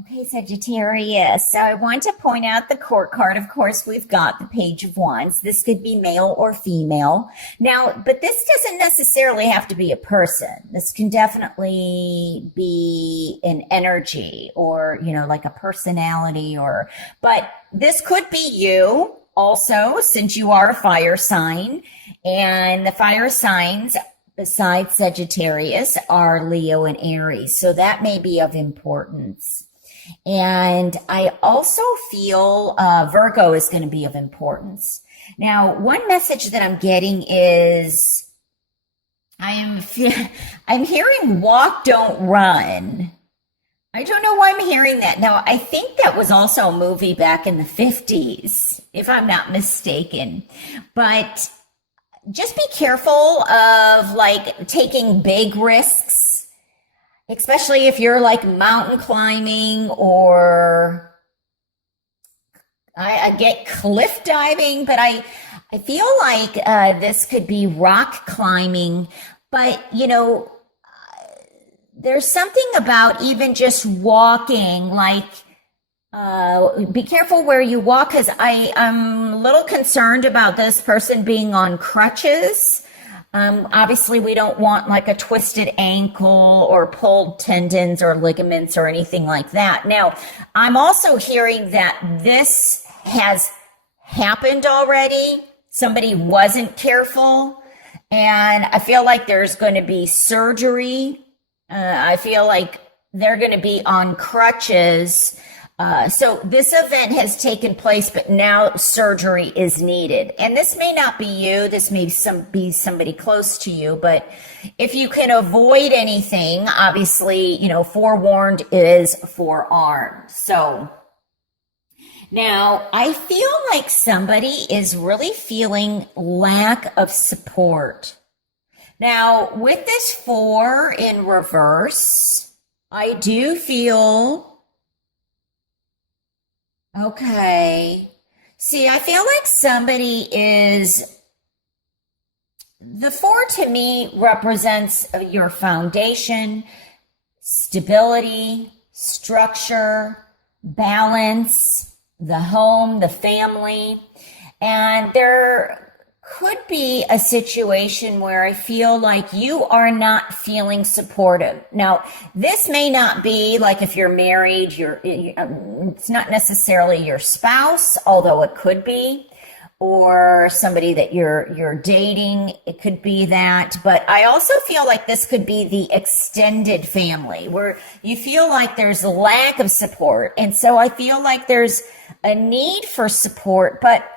Okay, Sagittarius. So I want to point out the court card. Of course, we've got the Page of Wands. This could be male or female. Now, but this doesn't necessarily have to be a person. This can definitely be an energy or, like a personality but this could be you also, since you are a fire sign. And the fire signs besides Sagittarius are Leo and Aries. So that may be of importance. And I also feel Virgo is going to be of importance. Now, one message that I'm getting is I'm hearing walk, don't run. I don't know why I'm hearing that. Now, I think that was also a movie back in the 50s, if I'm not mistaken. But just be careful of taking big risks, especially if you're mountain climbing or I get cliff diving, but I feel like this could be rock climbing. But, there's something about even just walking, be careful where you walk, because I'm a little concerned about this person being on crutches. Obviously, we don't want a twisted ankle or pulled tendons or ligaments or anything like that. Now, I'm also hearing that this has happened already. Somebody wasn't careful, and I feel like there's going to be surgery. I feel like they're going to be on crutches. So this event has taken place, but now surgery is needed. And this may not be you. This may be somebody close to you. But if you can avoid anything, obviously, forewarned is forearmed. So now I feel like somebody is really feeling lack of support. Now, with this 4 in reverse, I do feel... Okay. See, I feel like somebody is, the 4 to me represents your foundation, stability, structure, balance, the home, the family. And there could be a situation where I feel like you are not feeling supportive. Now, this may not be if you're married, it's not necessarily your spouse, although it could be, or somebody that you're dating. It could be that. But I also feel like this could be the extended family where you feel like there's a lack of support. And so I feel like there's a need for support, but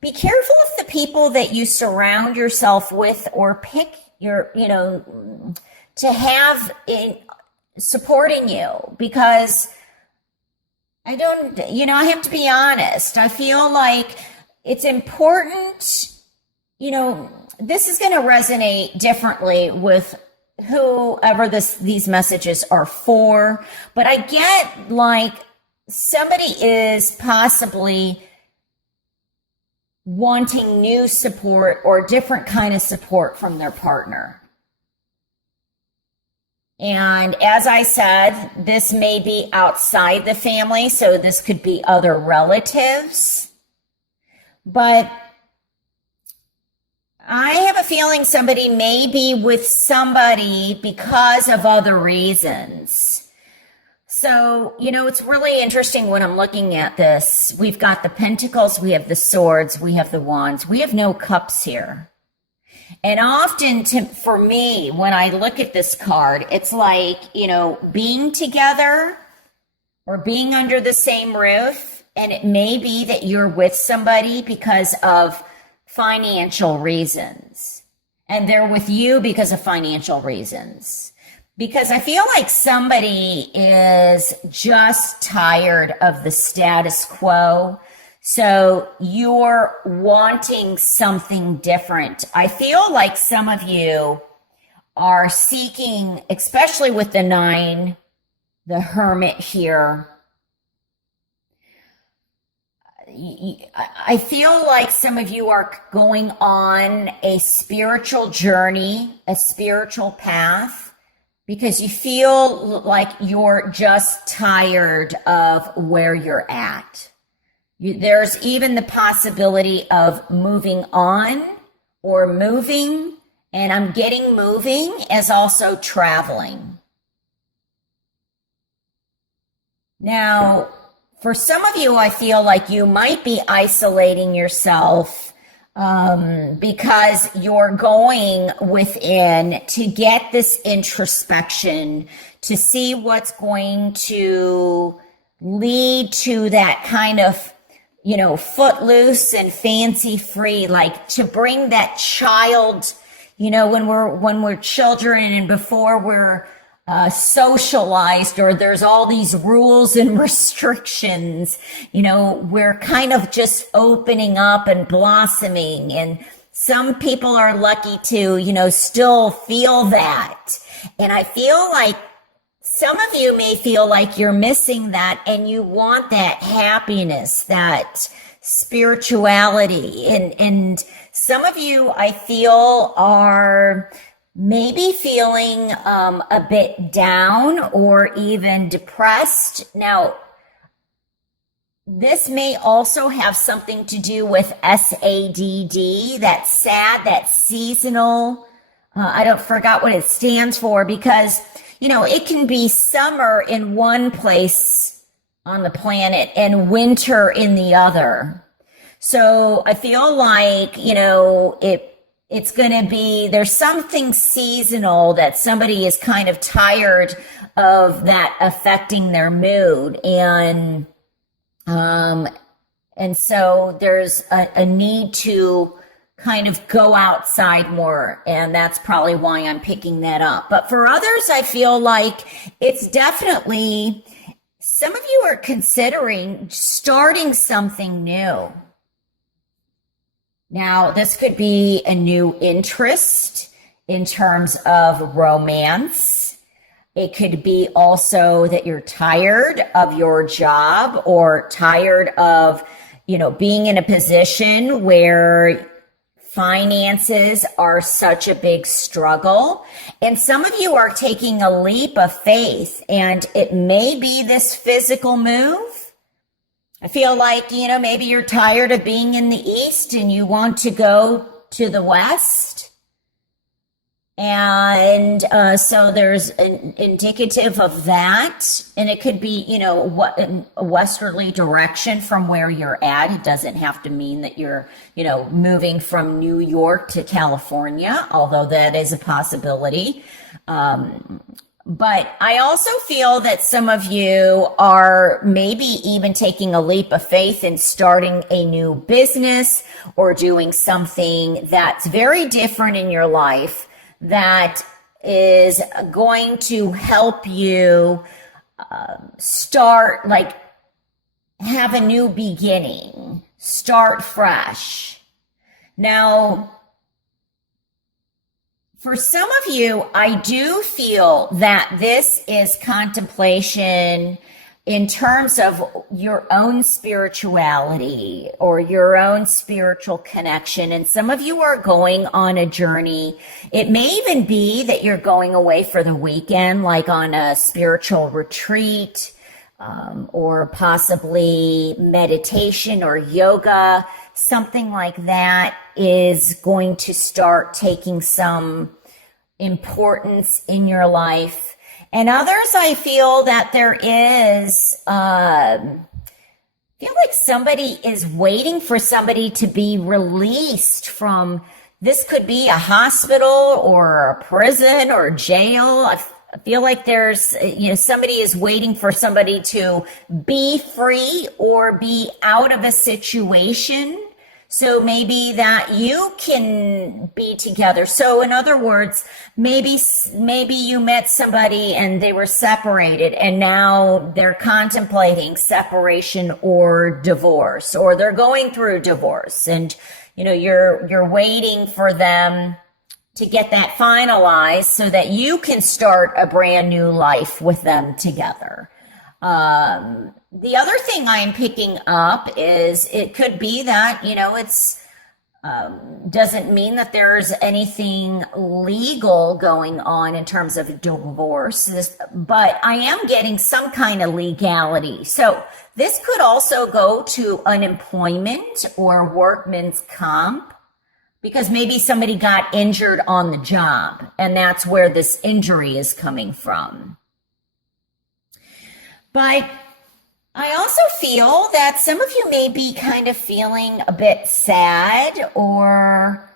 be careful of the people that you surround yourself with or pick to have in supporting you, because I have to be honest. I feel like it's important, this is going to resonate differently with whoever these messages are for, but I get somebody is possibly wanting new support or different kind of support from their partner. And as I said, this may be outside the family, so this could be other relatives. But I have a feeling somebody may be with somebody because of other reasons. So, it's really interesting when I'm looking at this. We've got the pentacles, we have the swords, we have the wands. We have no cups here. And often for me, when I look at this card, it's being together or being under the same roof. And it may be that you're with somebody because of financial reasons. And they're with you because of financial reasons. Because I feel like somebody is just tired of the status quo. So you're wanting something different. I feel like some of you are seeking, especially with the 9, the Hermit here. I feel like some of you are going on a spiritual journey, a spiritual path. because you feel like you're just tired of where you're at. There's even the possibility of moving on or moving, and I'm getting moving as also traveling. Now, for some of you, I feel like you might be isolating yourself because you're going within to get this introspection to see what's going to lead to that kind of, footloose and fancy free, like to bring that child, when we're children and before we're socialized, or there's all these rules and restrictions, we're kind of just opening up and blossoming. And some people are lucky to, still feel that. And I feel like some of you may feel like you're missing that and you want that happiness, that spirituality. And some of you, I feel, are maybe feeling a bit down or even depressed. Now, this may also have something to do with SADD, that sad, that seasonal. I don't forgot what it stands for, because, it can be summer in one place on the planet and winter in the other. So I feel like, it's going to be, there's something seasonal that somebody is kind of tired of that affecting their mood. And so there's a need to kind of go outside more. And that's probably why I'm picking that up. But for others, I feel like it's definitely, some of you are considering starting something new. Now, this could be a new interest in terms of romance. It could be also that you're tired of your job or tired of, being in a position where finances are such a big struggle. And some of you are taking a leap of faith, and it may be this physical move. I feel like, maybe you're tired of being in the East and you want to go to the West. And so there's an indicative of that. And it could be, a westerly direction from where you're at. It doesn't have to mean that you're, moving from New York to California, although that is a possibility. But I also feel that some of you are maybe even taking a leap of faith and starting a new business or doing something that's very different in your life that is going to help you start, like, have a new beginning, start fresh. Now, for some of you, I do feel that this is contemplation in terms of your own spirituality or your own spiritual connection. And some of you are going on a journey. It may even be that you're going away for the weekend, like on a spiritual retreat, or possibly meditation or yoga. Something like that is going to start taking some importance in your life. And others, I feel that there is, I feel like somebody is waiting for somebody to be released from, this could be a hospital or a prison or jail. I feel like there's, somebody is waiting for somebody to be free or be out of a situation. So maybe that you can be together. So in other words, maybe you met somebody and they were separated and now they're contemplating separation or divorce, or they're going through divorce, and you're waiting for them to get that finalized so that you can start a brand new life with them together. The other thing I'm picking up is it could be that, it's Doesn't mean that there's anything legal going on in terms of divorce, but I am getting some kind of legality. So this could also go to unemployment or workman's comp, because maybe somebody got injured on the job, and that's where this injury is coming from. But I also feel that some of you may be kind of feeling a bit sad, or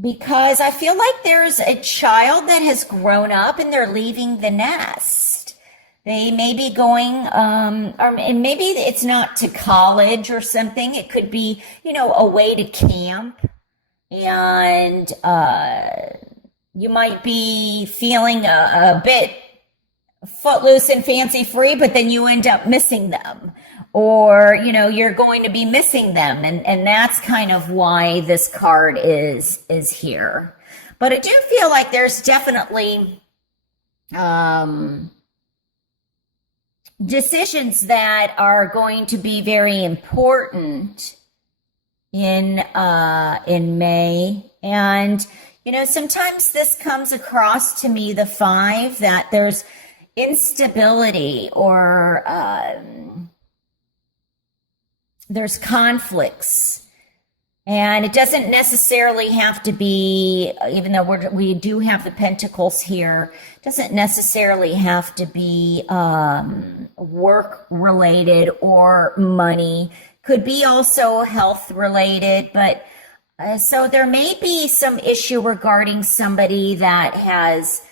because I feel like there's a child that has grown up and they're leaving the nest. They may be going, and maybe it's not to college or something. It could be, away to camp, and you might be feeling a bit footloose and fancy free, but then you end up missing them, or you're going to be missing them, and that's kind of why this card is here. But I do feel like there's definitely decisions that are going to be very important in May. And sometimes this comes across to me, the 5, that there's instability, or there's conflicts, and it doesn't necessarily have to be, even though we do have the Pentacles here, doesn't necessarily have to be work related or money. Could be also health related, but so there may be some issue regarding somebody that has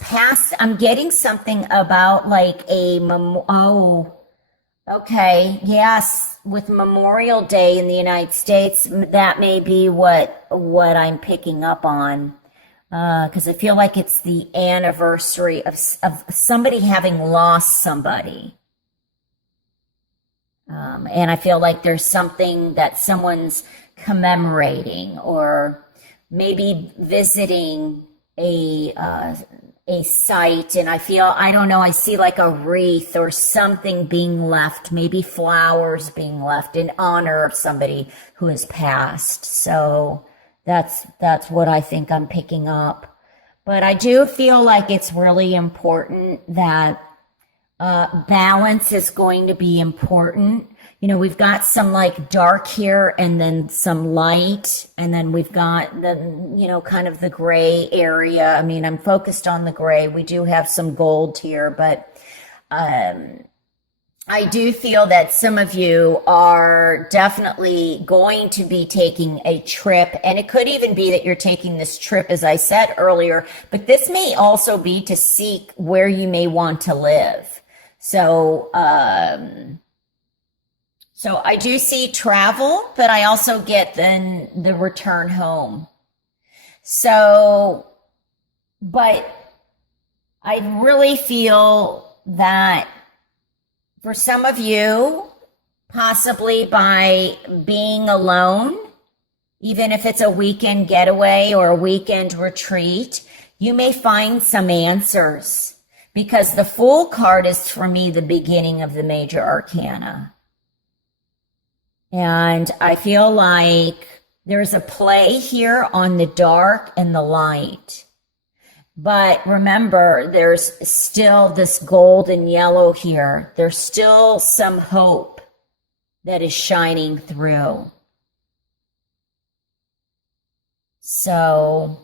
passed. I'm getting something about like okay, yes, with Memorial Day in the United States, that may be what I'm picking up on, because I feel like it's the anniversary of somebody having lost somebody. And I feel like there's something that someone's commemorating, or maybe visiting a site, and I don't know, I see like a wreath or something being left, maybe flowers being left in honor of somebody who has passed. So that's what I think I'm picking up. But I do feel like it's really important that balance is going to be important. We've got some like dark here, and then some light, and then we've got the, kind of the gray area. I mean, I'm focused on the gray. We do have some gold here, but I do feel that some of you are definitely going to be taking a trip, and it could even be that you're taking this trip, as I said earlier, but this may also be to seek where you may want to live. So, so I do see travel, but I also get then the return home. So, but I really feel that for some of you, possibly by being alone, even if it's a weekend getaway or a weekend retreat, you may find some answers, because the Fool card is, for me, the beginning of the major arcana. And I feel like there's a play here on the dark and the light. But remember, there's still this gold and yellow here. There's still some hope that is shining through. So,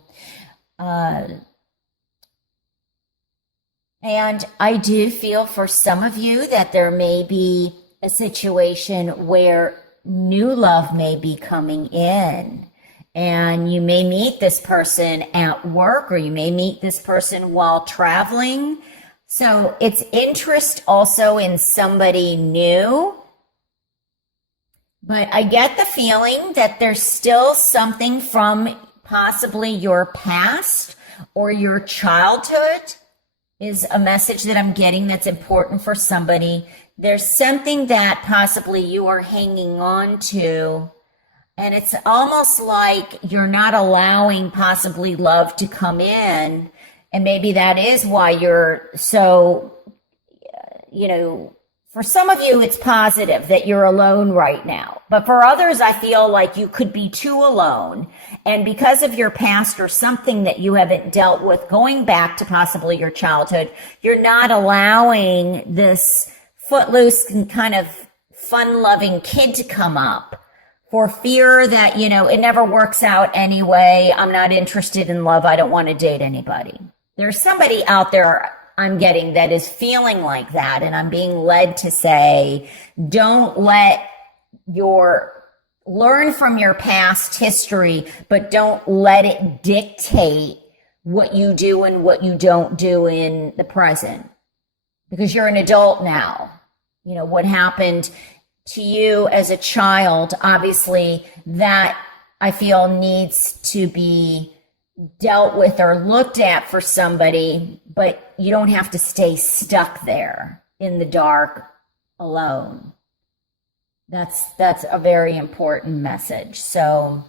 and I do feel for some of you that there may be a situation where new love may be coming in, and you may meet this person at work, or you may meet this person while traveling. So it's interest also in somebody new. But I get the feeling that there's still something from possibly your past or your childhood is a message that I'm getting that's important for somebody. There's something that possibly you are hanging on to, and it's almost like you're not allowing possibly love to come in. And maybe that is why you're so, For some of you, it's positive that you're alone right now. But for others, I feel like you could be too alone. And because of your past or something that you haven't dealt with, going back to possibly your childhood, you're not allowing this footloose and kind of fun-loving kid to come up for fear that, you know, it never works out anyway. I'm not interested in love. I don't want to date anybody. There's somebody out there I'm getting that is feeling like that. And I'm being led to say, don't let learn from your past history, but don't let it dictate what you do and what you don't do in the present. Because you're an adult now. You know, what happened to you as a child, obviously that I feel needs to be dealt with or looked at for somebody, but you don't have to stay stuck there in the dark alone. That's a very important message. So